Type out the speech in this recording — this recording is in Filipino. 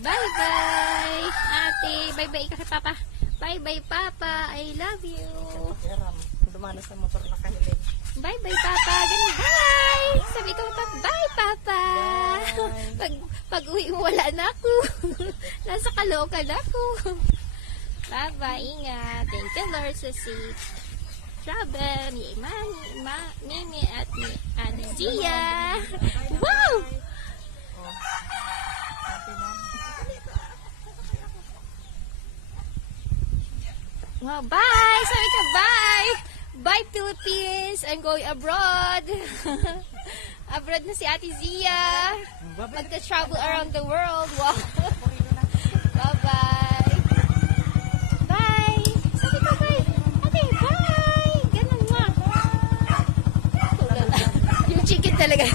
Bye-bye, ate. Bye-bye ka kay Papa. Bye-bye, Papa. I love you. Pakiram. Dumanas sa motor na kahiling. Bye-bye, Papa. Ganun, bye! Sabi ko, bye, Papa! Pag uwi mo, wala na ako. Nasa Caloocan ako. Bye-bye, ingat. Thank you, Lord, sa safe travel. Ni Mimi at ni Ate Gia. Wow! Wow, bye! Sabi ka, bye! Bye, Philippines! I'm going abroad! Abroad na si Ate Zia! Magta-travel around the world! Wow! Bye-bye! Bye! Sabi ka, bye! Ate, bye! Ganun nga! Yung chicken talaga.